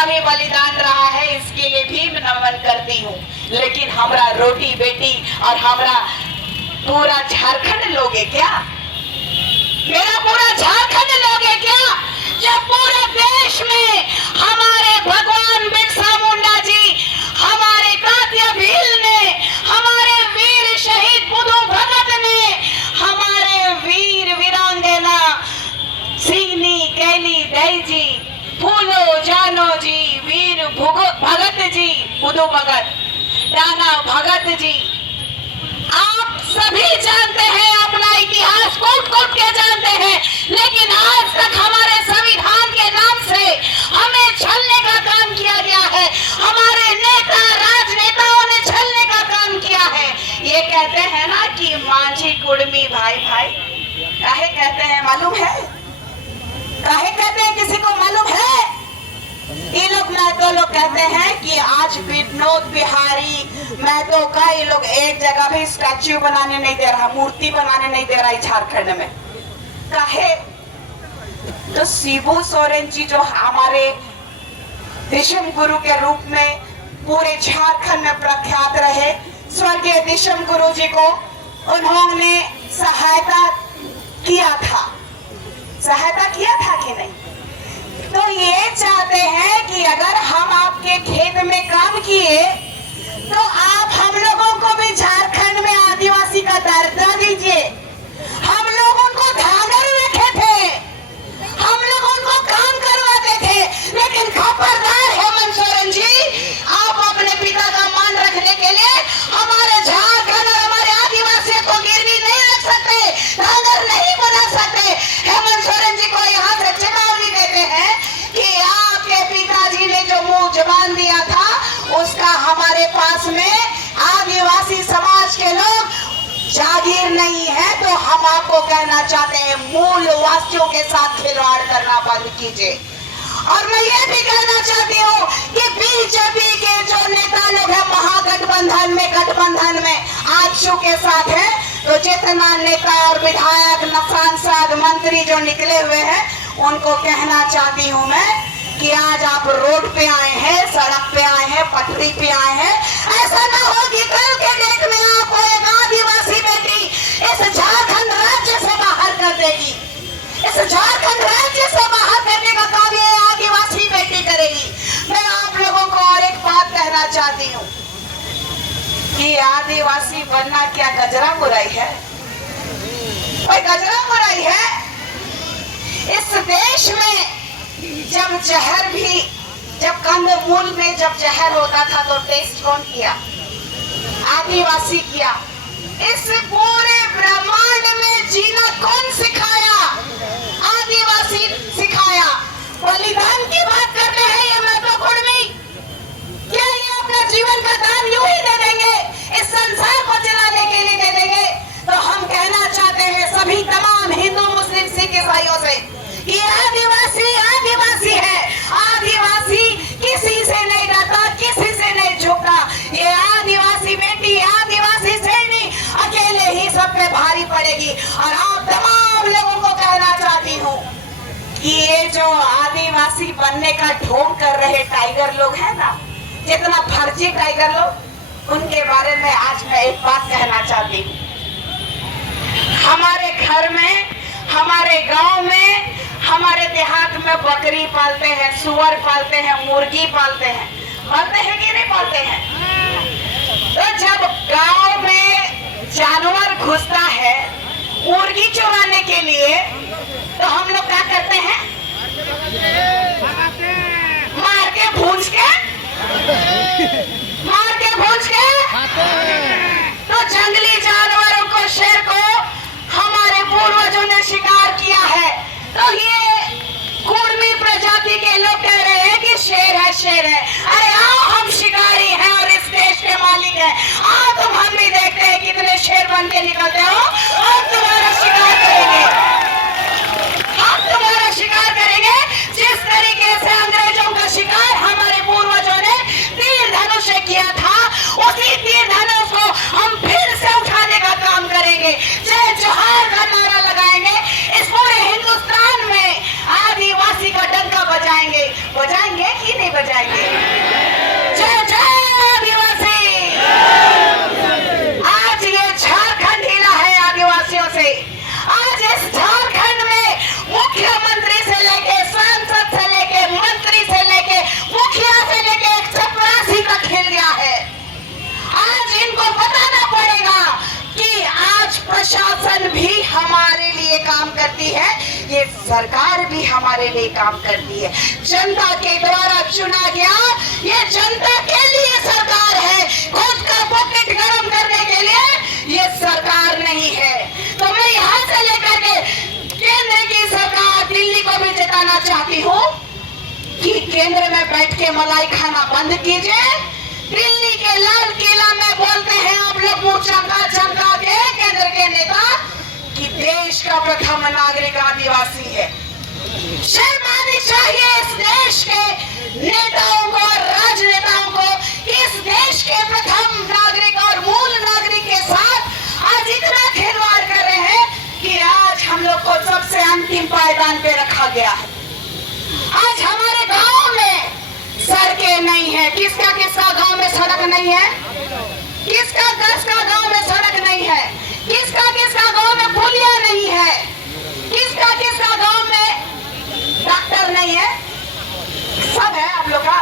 का भी बलिदान रहा है, इसके लिए भी नमन करती हूँ। लेकिन हमारा रोटी बेटी और हमारा पूरा झारखंड लोगे क्या? मेरा पूरा झारखंड लोगे क्या? जब पूरे देश में हमारे भगवान बिरसा मुंडा जी, हमारे तात्या भील ने, हमारे वीर शहीद बुद्धू भगत ने, हमारे वीर वीरांगना सिंहनी कैली दई जी, फूलो जानो जी, वीर भगत जी, बुद्धू भगत, राणा भगत जी, आप सभी जानते हैं अपना इतिहास, कूट कूट के जानते हैं। लेकिन आज तक हमारे संविधान के नाम से हमें छलने का काम किया गया है। हमारे नेता राजनेताओं ने छलने का काम किया है। ये कहते हैं ना कि मांझी कुड़मी भाई भाई, काहे कहते हैं मालूम है? काहे कहते हैं, किसी को मालूम है? ये लोग महतो लोग कहते हैं कि आज विनोद बिहारी महतो का ये लोग एक जगह भी स्टैच्यू बनाने नहीं दे रहा, मूर्ति बनाने नहीं दे रहा है झारखंड में। काहे? तो शिबू सोरेन जी जो हमारे दिशम गुरु के रूप में पूरे झारखंड में प्रख्यात रहे, स्वर्गीय दिशम गुरु जी को उन्होंने सहायता किया था कि नहीं? तो ये चाहते हैं कि अगर हम आपके खेत में काम किए तो आप हम लोगों को भी झारखंड में आदिवासी का दर्जा दीजिए। हम लोगों को धागर रखे थे, हम लोगों को काम करवाते थे, लेकिन खबरदार हेमंत सोरेन जी, आप अपने पिता का मान रखने के लिए हमारे झारखंड और हमारे आदिवासियों को गिरवी नहीं रख सकते, धागर नहीं बना सकते। हेमंत सोरेन जी को यहाँ से चेतावनी देते हैं कि आपके पिताजी ने जो मुंह जबान दिया था उसका हमारे पास में आदिवासी समाज के लोग जागीर नहीं है। तो हम आपको कहना चाहते हैं, मूल वासियों के साथ खिलवाड़ करना बंद कीजिए। और मैं ये भी कहना चाहती हूँ कि बीजेपी के जो नेता लोग हैं महागठबंधन में आजसू के साथ है, तो जितना नेता और विधायक, सांसद, मंत्री जो निकले हुए हैं, उनको कहना चाहती हूँ मैं कि आज आप रोड पे आए हैं, सड़क पे आए हैं, पटरी पे आए हैं। ऐसा ना हो कि कल के डेट में आपको एक आदिवासी बेटी इस झारखंड राज्य से बाहर कर देगी। इस झारखंड राज्य से बाहर करने का काम ये आदिवासी बेटी करेगी। मैं आप लोगों को और एक बात कहना चाहती हूँ कि आदिवासी बनना क्या गजरा मुराई है? कोई गजरा मुराई है? इस देश में जब कंदमूल में जब जहर होता था तो टेस्ट कौन किया? आदिवासी किया। इस पूरे ब्रह्मांड में जीना कौन सिखाया? आदिवासी सिखाया। बलिदान की बात कर रहे हैं ये महतो कुड़मी, क्या ये अपने जीवन का दान यूं ही दे देंगे, इस संसार को चलाने के लिए दे देंगे? तो हम कहना चाहते हैं सभी तमाम हिंदू, मुस्लिम, सिख, ईसाइयों से, ये आदिवासी है। आदिवासी किसी से नहीं डरता, किसी से नहीं झुकता। ये आदिवासी बेटी, आदिवासी श्रेणी अकेले ही सब पे भारी पड़ेगी। और आप तमाम लोगों को कहना चाहती हूँ कि ये जो आदिवासी बनने का ढोंग कर रहे टाइगर लोग हैं ना, जितना फर्जी टाइगर लोग, उनके बारे में आज मैं एक बात कहना चाहती हूँ। हमारे घर में, हमारे गांव में, हमारे देहात में बकरी पालते हैं, सुअर पालते हैं, मुर्गी पालते हैं। पालते हैं कि नहीं पालते हैं? तो जब गांव में जानवर घुसता है मुर्गी चुराने के लिए, तो हम लोग क्या करते हैं? मार के भूंज के तो जंगली जानवरों को, शेर को हमारे पूर्वजों ने शिकार किया है। तो ये कुड़मी प्रजाति के लोग कह रहे हैं कि शेर है, शेर है। अरे आओ, हम शिकारी हैं और इस देश के मालिक हैं। आओ तुम, हम भी देखते हैं कितने शेर बन के निकलते हो और तुम्हारा शिकार करेंगे। हम तुम्हारा शिकार करेंगे जिस तरीके से अंग्रेजों का शिकार हमारे पूर्वजों ने तीर धनुष से किया था, उसी तीर धनुष को हम फिर से उठाने का काम करेंगे। जय जोहार का नारा लगाएंगे। इस पूरे हिंदुस्तान में आदिवासी का डंका बजाएंगे कि नहीं बजाएंगे? प्रशासन भी हमारे लिए काम करती है, ये सरकार भी हमारे लिए काम करती है। जनता के द्वारा चुना गया ये जनता के लिए सरकार है, खुद का पॉकेट गरम करने के लिए ये सरकार नहीं है। तो मैं यहाँ से लेकर के केंद्र की सरकार दिल्ली को भी जिताना चाहती हूँ कि केंद्र में बैठ के मलाई खाना बंद कीजिए। दिल्ली के लाल किला में बोलते हैं आप लोग मुंह चमका के केंद्र के नेता कि देश का प्रथम नागरिक आदिवासी है। शर्म आनी चाहिए इस देश के नेताओं को, राजनेताओं को, इस देश के प्रथम नागरिक और मूल नागरिक के साथ आज इतना खिलवाड़ कर रहे हैं कि आज हम लोग को सबसे अंतिम पायदान पे रखा गया है। आज हमारे गांव में सड़कें नहीं है। किसका किसका गांव में सड़क नहीं है? किसका गांव में सड़क नहीं है? किसका गांव में पुलिया नहीं है? किसका गांव में डॉक्टर नहीं है? सब है आप लोग का?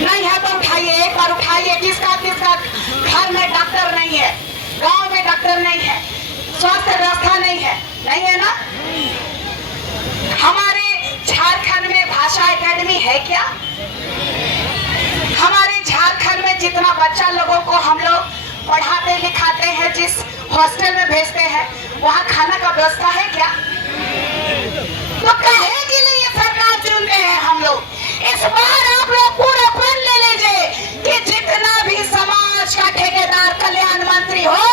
नहीं है तो उठाइए, एक बार उठाइए। किसका घर में डॉक्टर नहीं है? गांव में डॉक्टर नहीं है, स्वास्थ्य व्यवस्था नहीं है? नहीं है ना? हमारे झारखंड में भाषा एकेडमी है क्या? हमारे झारखंड में जितना बच्चा लोगों को हम लोग पढ़ाते लिखाते हैं, जिस हॉस्टल में भेजते हैं, वहाँ खाना का व्यवस्था है क्या? तो काहे के लिए सरकार चुनते हैं हम लोग? इस बार आप लोग पूरा पढ़ ले लीजिए कि जितना भी समाज का ठेकेदार कल्याण मंत्री हो,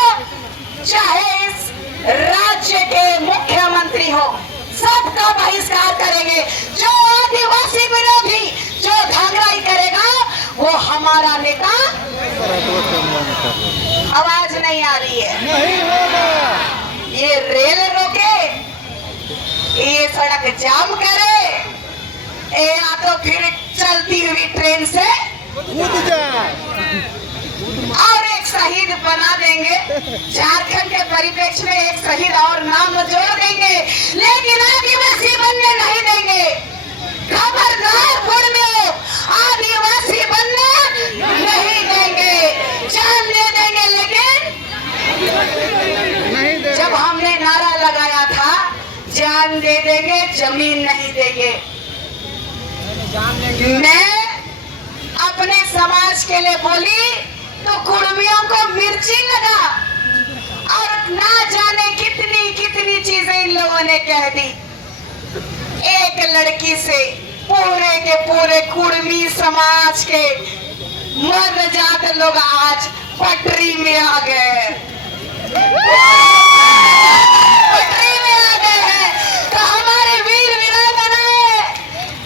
चाहे इस राज्य के मुख्यमंत्री हो, सबका बहिष्कार करेंगे। जो आदिवासी विरोधी, जो धांधलाई करेगा, वो हमारा नेता। आवाज नहीं आ रही है? नहीं होगा। ये रेल रोके, ये सड़क जाम करे, या तो फिर चलती हुई ट्रेन से और एक शहीद बना देंगे। झारखंड के परिप्रेक्ष्य में एक शहीद और नाम जोड़ देंगे, लेकिन आदिवासी बनने नहीं देंगे। खबरदार पुरनियों, आदिवासी बनने नहीं देंगे। जान दे देंगे, लेकिन जब हमने नारा लगाया था जान दे देंगे, जमीन नहीं देंगे, मैं अपने समाज के लिए बोली तो कुर्मियों को मिर्ची लगा और ना जाने कितनी कितनी चीजें इन लोगों ने कह दी। एक लड़की से पूरे के पूरे कुर्मी समाज के मर्द जात लोग आज पटरी में आ गए, पटरी में आ गए हैं। तो हमारे वीर वीरांगनाएं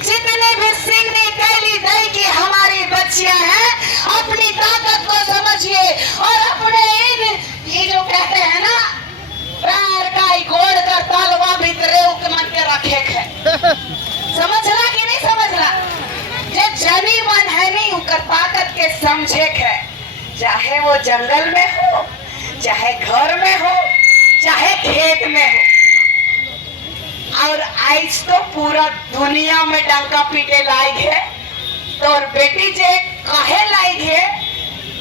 जितने भी सिंगनी कैली दई की हमारी बच्चियां हैं, अपनी ताकत को समझिए और अपने ये जो कहते हैं ना, पैर का गोड़ कर तालवा भीतरे मन के रखे है। समझला कि नहीं समझला? जे जनी मन है नहीं उकर ताकत के समझे है, चाहे वो जंगल में हो, चाहे घर में हो, चाहे खेत में हो। और आज तो पूरा दुनिया में डंका पीटे लायक है। तो और बेटी जे काहे लायक है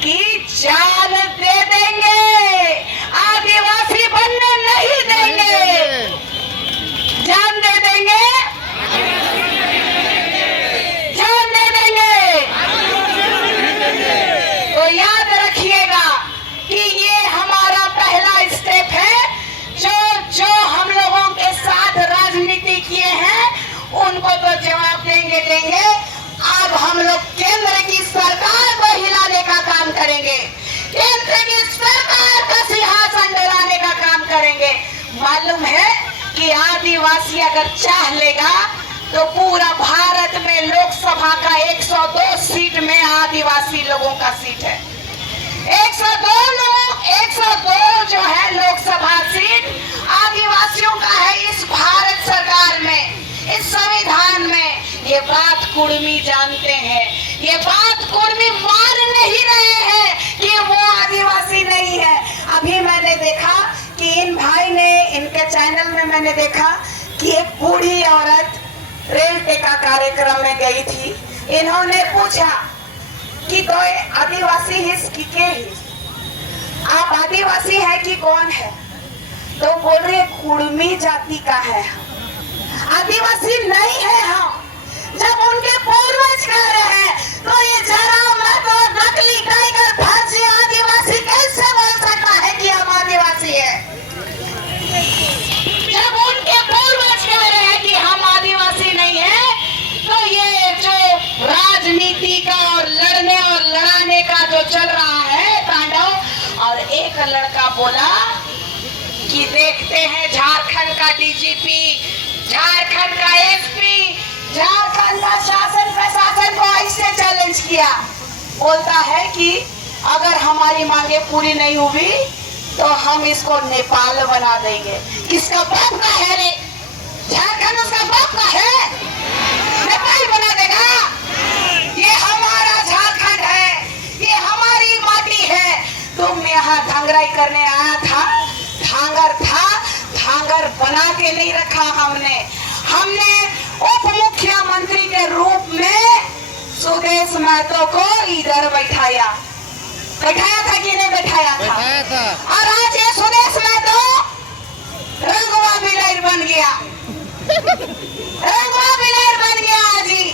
कि जान दे देंगे, आदिवासी बनने नहीं देंगे। जान दे देंगे, जान दे देंगे। तो याद रखिएगा कि ये हमारा पहला स्टेप है। जो हम लोगों के साथ राजनीति किए हैं उनको तो जवाब देंगे। अब हम लोग केंद्र की सरकार को हिलाने का काम करेंगे, केंद्र की सरकार का सिंहासन डलाने का काम करेंगे। मालूम है कि आदिवासी अगर चाह लेगा तो पूरा भारत में लोकसभा का 102 सीट में आदिवासी लोगों का सीट है। 102 जो है लोकसभा सीट आदिवासियों का है इस भारत सरकार में, इस संविधान में। ये बात कुर्मी जानते हैं, ये बात कुर्मी मान नहीं रहे हैं कि वो आदिवासी नहीं है। अभी मैंने देखा कि इन भाई ने, इनके चैनल में मैंने देखा कि एक बूढ़ी औरत रेल टेका कार्यक्रम में गई थी। इन्होंने पूछा कि कोई आदिवासी हिस कि के हिस, आप आदिवासी है कि कौन है? तो बोल रही है कुड़मी जाति का है, आदिवासी नहीं है हम। जब उनके पूर्वज कह रहे हैं तो ये जरा मत और नकली टाइगर फर्जी आदिवासी कैसे बोल सकता है कि हम आदिवासी है? जब उनके पूर्वज कह रहे हैं कि हम आदिवासी नहीं है, तो ये जो राजनीति का और लड़ने और लड़ाने का जो चल रहा है तांडव। और एक लड़का बोला कि देखते हैं झारखंड का डीजीपी, झारखंड का एसपी, झारखंड का शासन प्रशासन को ऐसे चैलेंज किया। बोलता है कि अगर हमारी मांगे पूरी नहीं हुई तो हम इसको नेपाल बना देंगे। किसका बाप का है रे? झारखंड उसका बाप का है? नेपाल बना देगा? ये हमारा झारखंड है, ये हमारी माटी है। तुम यहाँ धांगराई करने आया था, धांगर था, धांगर बना के नहीं रखा हमने। उप मुख्यमंत्री के रूप में सुदेश महतो को इधर बैठाया था कि नहीं बैठाया था? और आज ये सुदेश महतो रंगवा बिलार बन गया, रंगवा बिलार बन गया। आज ही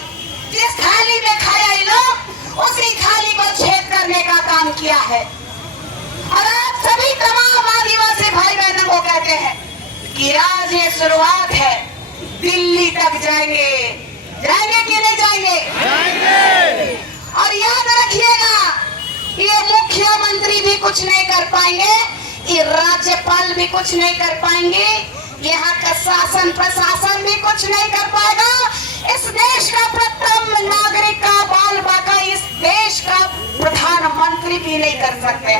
जिस थाली में खाया ये लोग, उसी थाली को छेद करने का काम किया है। और आप सभी तमाम आदिवासी भाई बहनों को कहते हैं कि आज ये शुरुआत है, दिल्ली तक जाएंगे, जाएंगे कि नहीं जाएंगे? जाएंगे। और याद रखिएगा, ये मुख्यमंत्री भी कुछ नहीं कर पाएंगे, ये राज्यपाल भी कुछ नहीं कर पाएंगे, यहाँ का शासन प्रशासन भी कुछ नहीं कर पाएगा। इस देश का प्रथम नागरिक का बाल बाका इस देश का प्रधानमंत्री भी नहीं कर सकते।